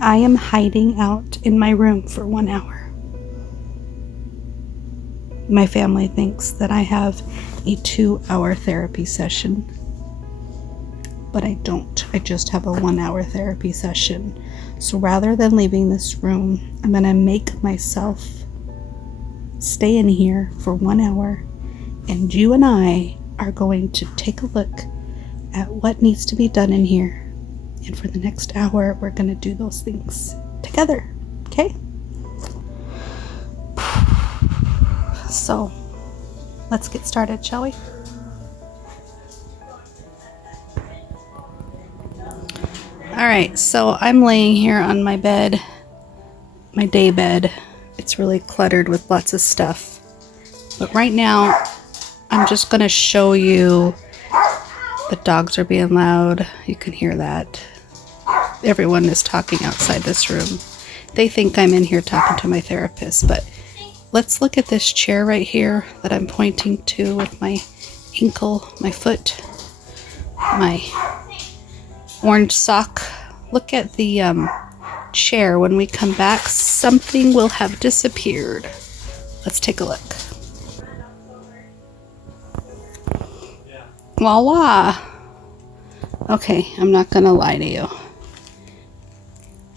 I am hiding out in my room for 1 hour. My family thinks that I have a 2-hour therapy session, but I don't. I just have a 1-hour therapy session. So rather than leaving this room, I'm gonna make myself stay in here for 1 hour, and you and I are going to take a look at what needs to be done in here. And for the next hour, we're gonna do those things together, okay? So let's get started, shall we? All right, so I'm laying here on my bed, my day bed. It's really cluttered with lots of stuff. But right now, I'm just gonna show you. The dogs are being loud. You can hear that. Everyone is talking outside this room. They think I'm in here talking to my therapist, but let's look at this chair right here that I'm pointing to with my ankle, my foot, my orange sock. Look at the chair. When we come back, something will have disappeared. Let's take a look. Voila! Okay, I'm not gonna lie to you.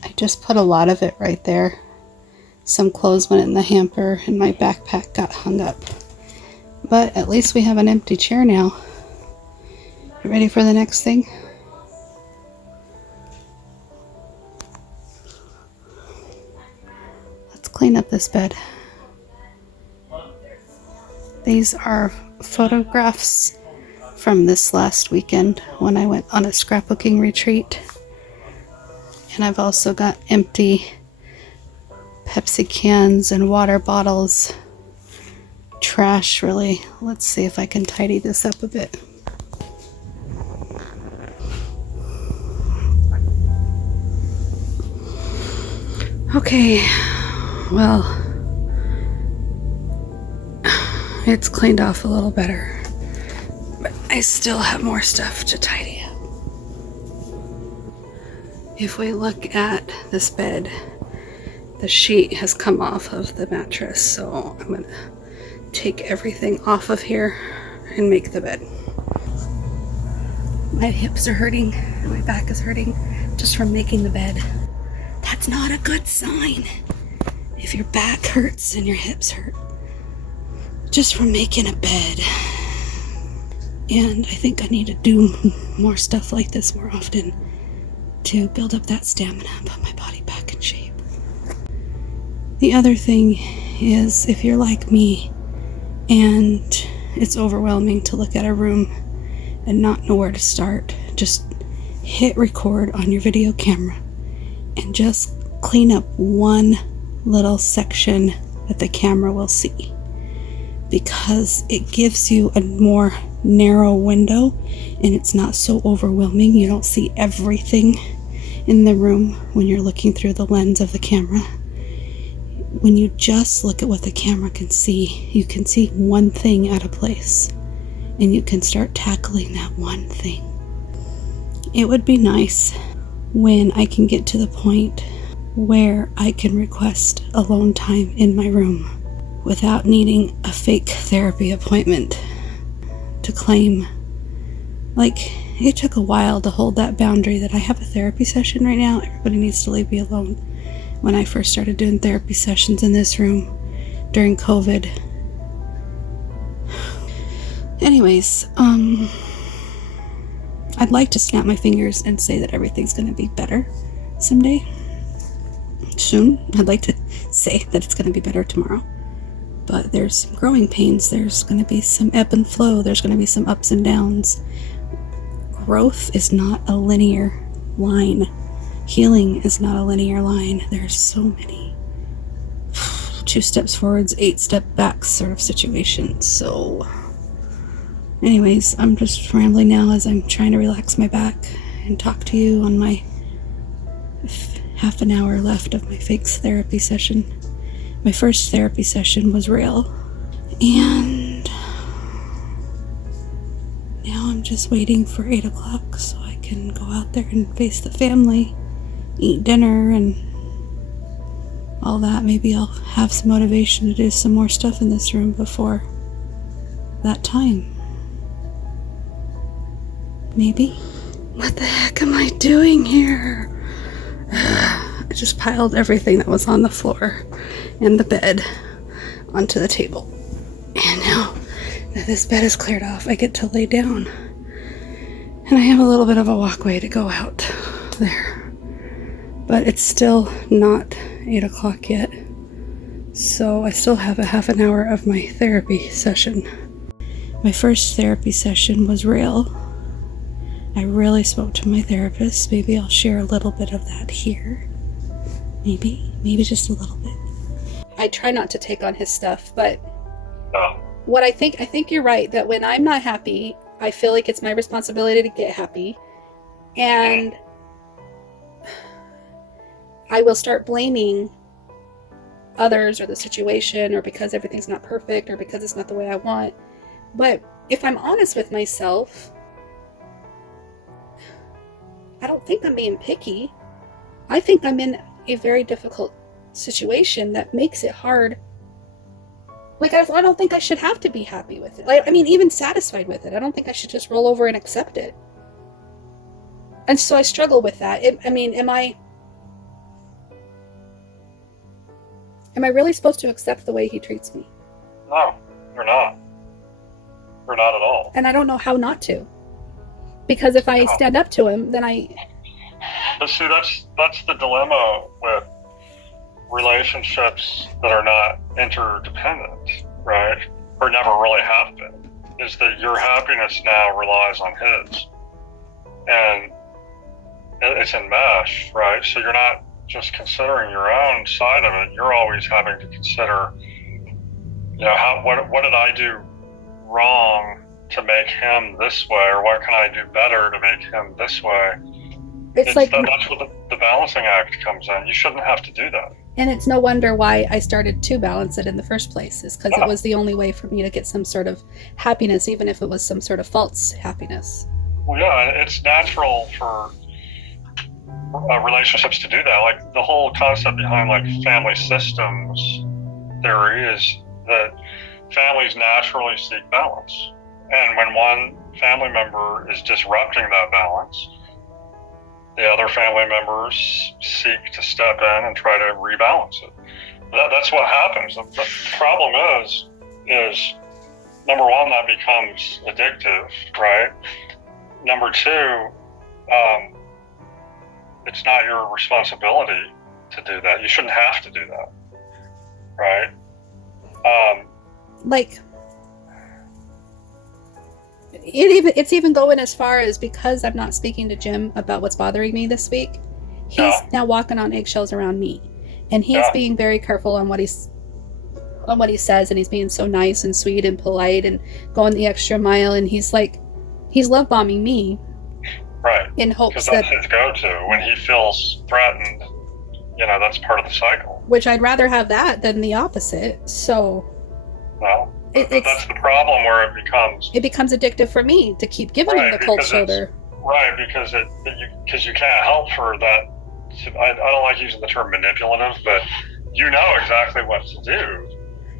I just put a lot of it right there. Some clothes went in the hamper and my backpack got hung up. But at least we have an empty chair now. You ready for the next thing? Let's clean up this bed. These are photographs from this last weekend when I went on a scrapbooking retreat. And I've also got empty Pepsi cans and water bottles. Trash, really. Let's see if I can tidy this up a bit. Okay, well, it's cleaned off a little better. I still have more stuff to tidy up. If we look at this bed, the sheet has come off of the mattress, so I'm gonna take everything off of here and make the bed. My hips are hurting, and my back is hurting just from making the bed. That's not a good sign. If your back hurts and your hips hurt just from making a bed. And I think I need to do more stuff like this more often to build up that stamina and put my body back in shape. The other thing is, if you're like me and it's overwhelming to look at a room and not know where to start, just hit record on your video camera and just clean up one little section that the camera will see, because it gives you a more narrow window and it's not so overwhelming. You don't see everything in the room when you're looking through the lens of the camera. When you just look at what the camera can see, you can see one thing out of place and you can start tackling that one thing. It would be nice when I can get to the point where I can request alone time in my room without needing a fake therapy appointment to claim. Like, it took a while to hold that boundary that I have a therapy session right now. Everybody needs to leave me alone. When I first started doing therapy sessions in this room during COVID. Anyways, I'd like to snap my fingers and say that everything's gonna be better someday. Soon. I'd like to say that it's gonna be better tomorrow. But there's some growing pains. There's going to be some ebb and flow. There's going to be some ups and downs. Growth is not a linear line. Healing is not a linear line. There's so many 2 steps forwards, 8 step backs sort of situations. So anyways, I'm just rambling now as I'm trying to relax my back and talk to you on my half an hour left of my fake therapy session. My first therapy session was real, and now I'm just waiting for 8 o'clock so I can go out there and face the family eat dinner and all that, maybe I'll have some motivation to do some more stuff in this room before that time. Maybe. What the heck am I doing here? I just piled everything that was on the floor and the bed onto the table. And now that this bed is cleared off, I get to lay down. And I have a little bit of a walkway to go out there. But it's still not 8 o'clock yet. So I still have a half an hour of my therapy session. My first therapy session was real. I really spoke to my therapist. Maybe I'll share a little bit of that here. Maybe just a little bit. I try not to take on his stuff, but what I think you're right, that when I'm not happy, I feel like it's my responsibility to get happy. And I will start blaming others or the situation, or because everything's not perfect, or because it's not the way I want. But if I'm honest with myself, I don't think I'm being picky. I think I'm in a very difficult situation that makes it hard. Like, I don't think I should have to be happy with it. Like, I mean, even satisfied with it. I don't think I should just roll over and accept it. And so I struggle with that. Am I really supposed to accept the way he treats me? No, you're not. You're not at all. And I don't know how not to. Because if I stand up to him, then But see, that's the dilemma with relationships that are not interdependent, right? Or never really have been, is that your happiness now relies on his. And it's enmeshed, right? So you're not just considering your own side of it, you're always having to consider, what did I do wrong to make him this way, or what can I do better to make him this way? That's where the balancing act comes in. You shouldn't have to do that. And it's no wonder why I started to balance it in the first place, is because it was the only way for me to get some sort of happiness, even if it was some sort of false happiness. Well, yeah, it's natural for relationships to do that. Like, the whole concept behind family systems theory is that families naturally seek balance. And when one family member is disrupting that balance, the other family members seek to step in and try to rebalance it. That's what happens. The problem is number one, that becomes addictive, right? Number two, it's not your responsibility to do that. You shouldn't have to do that, right? It's even going as far as, because I'm not speaking to Jim about what's bothering me this week, he's now walking on eggshells around me, and he's being very careful on what he says, and he's being so nice and sweet and polite and going the extra mile, and he's love bombing me, right? In hopes that that's his go-to when he feels threatened. That's part of the cycle. Which I'd rather have that than the opposite. So, well. That's the problem, where it becomes addictive for me to keep giving him the cold shoulder. Right, because you can't help for that. I don't like using the term manipulative, but you know exactly what to do.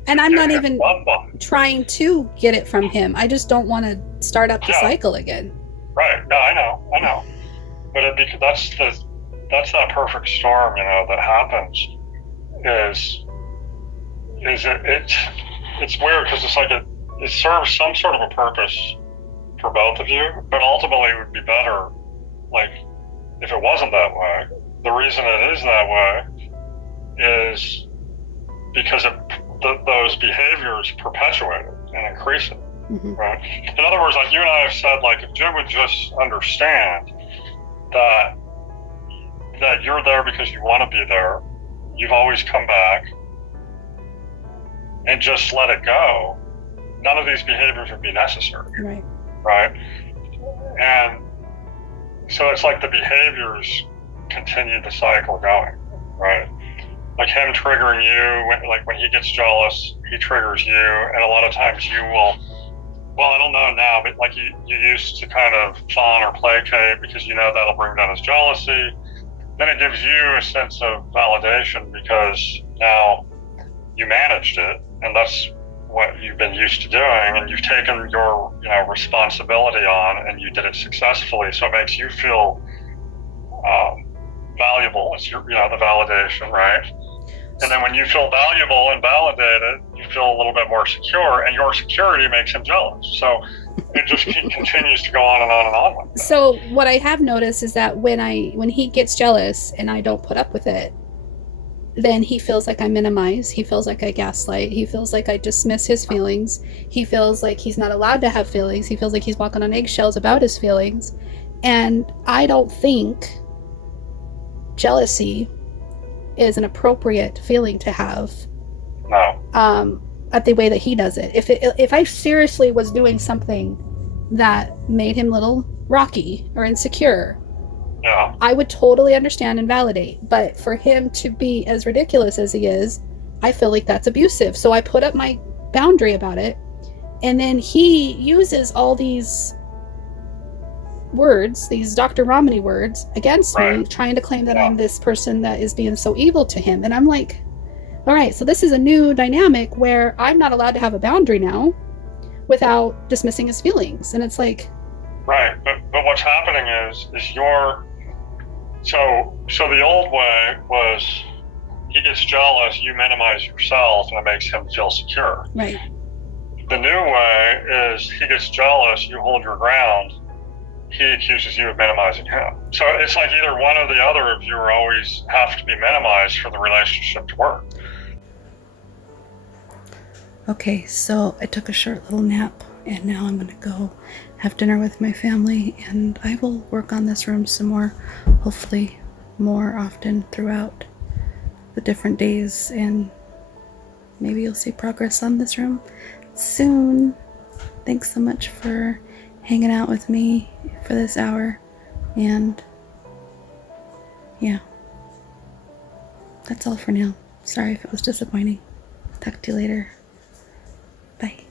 And I'm not even trying to get it from him. I just don't want to start up the cycle again. Right. No, I know. But that's that perfect storm, that happens. It's weird, because it's it serves some sort of a purpose for both of you, but ultimately it would be better, if it wasn't that way. The reason it is that way is because those behaviors perpetuate it and increase it, right? In other words, you and I have said, if Jim would just understand that you're there because you want to be there, you've always come back, and just let it go, none of these behaviors would be necessary. Right? And so it's the behaviors continue the cycle going, right? Him triggering you, when he gets jealous, he triggers you, and a lot of times you will, I don't know now, but you used to kind of fawn or placate because that'll bring down his jealousy. then it gives you a sense of validation because now you managed it, and that's what you've been used to doing, and you've taken your responsibility on, and you did it successfully. So it makes you feel valuable. It's the validation, right? And then when you feel valuable and validated, you feel a little bit more secure, and your security makes him jealous. So it just continues to go on and on and on like that. So what I have noticed is that when he gets jealous and I don't put up with it, then he feels like I minimize. He feels like I gaslight. He feels like I dismiss his feelings. He feels like he's not allowed to have feelings. He feels like he's walking on eggshells about his feelings. And I don't think jealousy is an appropriate feeling to have. No. At the way that he does it. If I seriously was doing something that made him a little rocky or insecure, yeah, I would totally understand and validate. But for him to be as ridiculous as he is, I feel like that's abusive. So I put up my boundary about it, and then he uses all these words, these Dr. Romney words, against me, trying to claim that I'm this person that is being so evil to him. And I'm like, all right, so this is a new dynamic where I'm not allowed to have a boundary now without dismissing his feelings. And it's like... Right, but what's happening is you're... So the old way was he gets jealous, you minimize yourself, and it makes him feel secure. Right. The new way is he gets jealous, you hold your ground, he accuses you of minimizing him. So it's like either one or the other of you always have to be minimized for the relationship to work. Okay, so I took a short little nap, and now I'm gonna go have dinner with my family, and I will work on this room some more, hopefully more often throughout the different days, and maybe you'll see progress on this room soon. Thanks so much for hanging out with me for this hour, and yeah, that's all for now. Sorry if it was disappointing. Talk to you later. Bye.